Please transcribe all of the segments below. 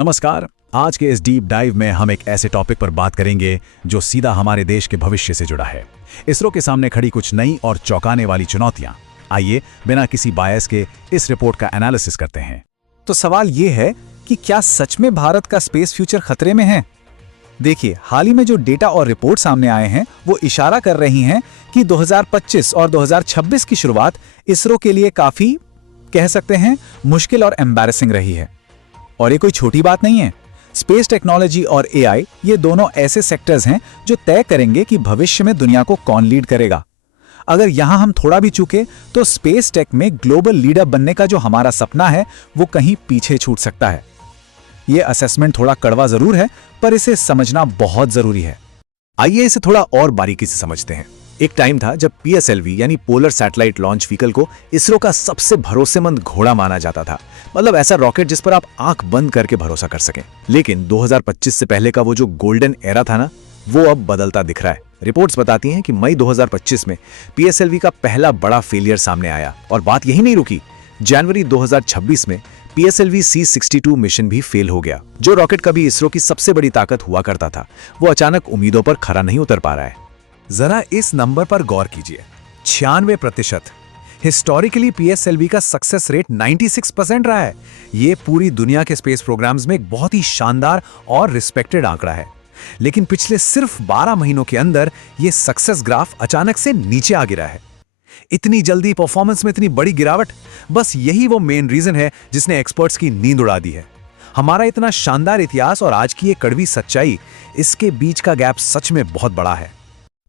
नमस्कार। आज के इस डीप डाइव में हम एक ऐसे टॉपिक पर बात करेंगे जो सीधा हमारे देश के भविष्य से जुड़ा है। इसरो के सामने खड़ी कुछ नई और चौंकाने वाली चुनौतियां। आइए बिना किसी बायस के इस रिपोर्ट का एनालिसिस करते हैं। तो सवाल ये है कि क्या सच में भारत का स्पेस फ्यूचर खतरे में है? देखिए, हाल ही में जो डेटा और रिपोर्ट सामने आए हैं वो इशारा कर रही हैं कि 2025 और 2026 की शुरुआत इसरो के लिए काफी, कह सकते हैं, मुश्किल और एम्बैरेसिंग रही है। और ये कोई छोटी बात नहीं है। स्पेस टेक्नोलॉजी और एआई, ये दोनों ऐसे सेक्टर्स हैं जो तय करेंगे कि भविष्य में दुनिया को कौन लीड करेगा। अगर यहां हम थोड़ा भी चूके तो स्पेस टेक में ग्लोबल लीडर बनने का जो हमारा सपना है वो कहीं पीछे छूट सकता है। ये असेसमेंट थोड़ा कड़वा जरूर है, पर इसे समझना बहुत जरूरी है। आइए इसे थोड़ा और बारीकी से समझते हैं। एक टाइम था जब पीएसएलवी यानी पोलर सैटेलाइट लॉन्च व्हीकल को इसरो का सबसे भरोसेमंद घोड़ा माना जाता था। मतलब ऐसा रॉकेट जिस पर आप आंख बंद करके भरोसा कर सकें। लेकिन 2025 से पहले का वो जो गोल्डन एरा था ना, वो अब बदलता दिख रहा है। रिपोर्ट्स बताती हैं कि मई 2025 में पीएसएलवी का पहला बड़ा फेलियर सामने आया और बात यही नहीं रुकी। जनवरी 2026 में पीएसएलवी C62 मिशन भी फेल हो गया। जो रॉकेट कभी इसरो की सबसे बड़ी ताकत हुआ करता था, वो अचानक उम्मीदों पर खरा नहीं उतर पा रहा है। जरा इस नंबर पर गौर कीजिए, 96%। हिस्टोरिकली पीएसएलवी का सक्सेस रेट 96% रहा है। ये पूरी दुनिया के स्पेस प्रोग्राम्स में एक बहुत ही शानदार और रिस्पेक्टेड आंकड़ा है। लेकिन पिछले सिर्फ 12 महीनों के अंदर ये सक्सेस ग्राफ अचानक से नीचे आ गिरा है। इतनी जल्दी परफॉर्मेंस में इतनी बड़ी गिरावट, बस यही वो मेन रीजन है जिसने एक्सपर्ट्स की नींद उड़ा दी है। हमारा इतना शानदार इतिहास और आज की ये कड़वी सच्चाई, इसके बीच का गैप सच में बहुत बड़ा है।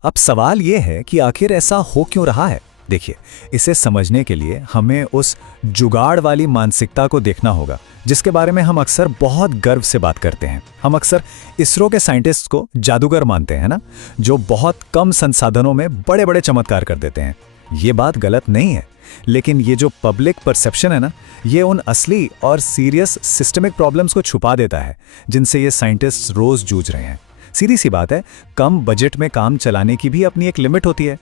अब सवाल यह है कि आखिर ऐसा हो क्यों रहा है। देखिए, इसे समझने के लिए हमें उस जुगाड़ वाली मानसिकता को देखना होगा जिसके बारे में हम अक्सर बहुत गर्व से बात करते हैं। हम अक्सर इसरो के साइंटिस्ट को जादूगर मानते हैं ना, जो बहुत कम संसाधनों में बड़े बड़े चमत्कार कर देते हैं। ये बात गलत नहीं है, लेकिन ये जो पब्लिक परसेप्शन है ना, ये उन असली और सीरियस सिस्टमिक प्रॉब्लम्स को छुपा देता है जिनसे ये साइंटिस्ट रोज जूझ रहे हैं। सीधी सी बात है, कम बजट में काम चलाने की भी अपनी एक लिमिट होती है।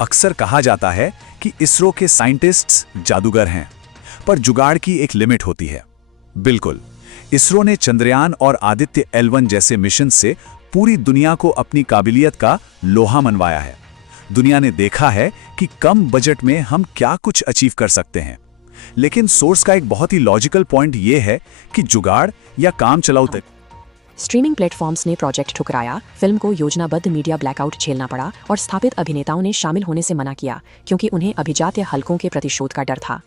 अक्सर कहा जाता है कि इसरो के साइंटिस्ट्स जादूगर हैं, पर जुगाड़ की एक लिमिट होती है। बिल्कुल, इसरो ने चंद्रयान और आदित्य L1 जैसे मिशन से पूरी दुनिया को अपनी काबिलियत का लोहा मनवाया है। दुनिया ने देखा है कि कम बजट में हम क्या कुछ अचीव कर सकते हैं। लेकिन सोर्स का एक बहुत ही लॉजिकल पॉइंट यह है कि जुगाड़ या काम चलाऊ तक स्ट्रीमिंग प्लेटफॉर्म्स ने प्रोजेक्ट ठुकराया, फिल्म को योजनाबद्ध मीडिया ब्लैकआउट झेलना पड़ा और स्थापित अभिनेताओं ने शामिल होने से मना किया क्योंकि उन्हें अभिजात्य हलकों के प्रतिशोध का डर था।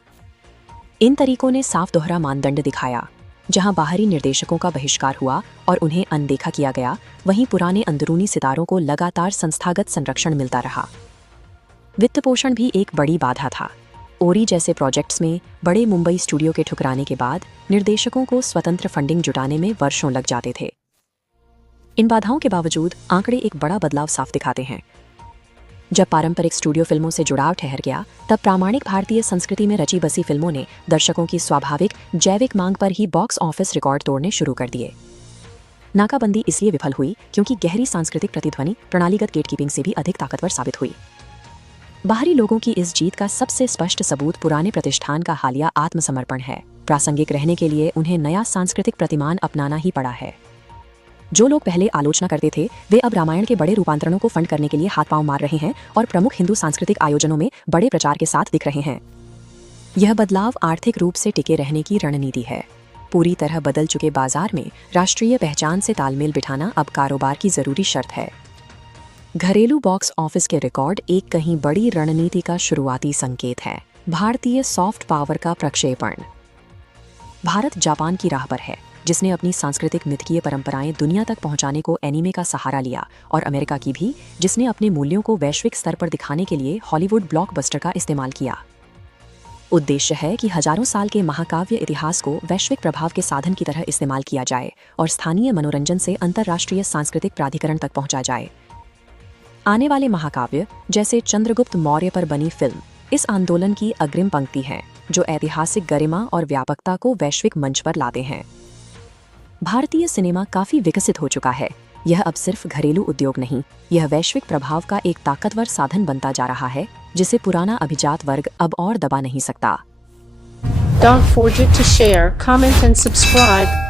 इन तरीकों ने साफ दोहरा मानदंड दिखाया। जहां बाहरी निर्देशकों का बहिष्कार हुआ और उन्हें अनदेखा किया गया, वहीं पुराने अंदरूनी सितारों को लगातार संस्थागत संरक्षण मिलता रहा। वित्त पोषण भी एक बड़ी बाधा था। ओरी जैसे प्रोजेक्ट्स में बड़े मुंबई स्टूडियो के ठुकराने के बाद निर्देशकों को स्वतंत्र फंडिंग जुटाने में वर्षों लग जाते थे। इन बाधाओं के बावजूद आंकड़े एक बड़ा बदलाव साफ दिखाते हैं। जब पारंपरिक स्टूडियो फिल्मों से जुड़ाव ठहर गया, तब प्रामाणिक भारतीय संस्कृति में रची बसी फिल्मों ने दर्शकों की स्वाभाविक जैविक मांग पर ही बॉक्स ऑफिस रिकॉर्ड तोड़ने शुरू कर दिए। नाकाबंदी इसलिए विफल हुई क्योंकि गहरी सांस्कृतिक प्रतिध्वनि प्रणालीगत गेटकीपिंग से भी अधिक ताकतवर साबित हुई। बाहरी लोगों की इस जीत का सबसे स्पष्ट सबूत पुराने प्रतिष्ठान का हालिया आत्मसमर्पण है। प्रासंगिक रहने के लिए उन्हें नया सांस्कृतिक प्रतिमान अपनाना ही पड़ा है। जो लोग पहले आलोचना करते थे, वे अब रामायण के बड़े रूपांतरणों को फंड करने के लिए हाथ पांव मार रहे हैं और प्रमुख हिंदू सांस्कृतिक आयोजनों में बड़े प्रचार के साथ दिख रहे हैं। यह बदलाव आर्थिक रूप से टिके रहने की रणनीति है। पूरी तरह बदल चुके बाजार में राष्ट्रीय पहचान से तालमेल बिठाना अब कारोबार की जरूरी शर्त है। घरेलू बॉक्स ऑफिस के रिकॉर्ड एक कहीं बड़ी रणनीति का शुरुआती संकेत है। भारतीय सॉफ्ट पावर का प्रक्षेपण। भारत जापान की राह पर है, जिसने अपनी सांस्कृतिक मिथकीय परंपराएं दुनिया तक पहुंचाने को एनीमे का सहारा लिया, और अमेरिका की भी, जिसने अपने मूल्यों को वैश्विक स्तर पर दिखाने के लिए हॉलीवुड ब्लॉकबस्टर का इस्तेमाल किया। उद्देश्य है कि हजारों साल के महाकाव्य इतिहास को वैश्विक प्रभाव के साधन की तरह इस्तेमाल किया जाए और स्थानीय मनोरंजन से अंतर्राष्ट्रीय सांस्कृतिक प्राधिकरण तक पहुंचा जाए। आने वाले महाकाव्य जैसे चंद्रगुप्त मौर्य पर बनी फिल्म इस आंदोलन की अग्रिम पंक्ति है, जो ऐतिहासिक गरिमा और व्यापकता को वैश्विक मंच पर लाते हैं। भारतीय सिनेमा काफी विकसित हो चुका है। यह अब सिर्फ घरेलू उद्योग नहीं, यह वैश्विक प्रभाव का एक ताकतवर साधन बनता जा रहा है, जिसे पुराना अभिजात वर्ग अब और दबा नहीं सकता। Don't forget to share, comment and subscribe.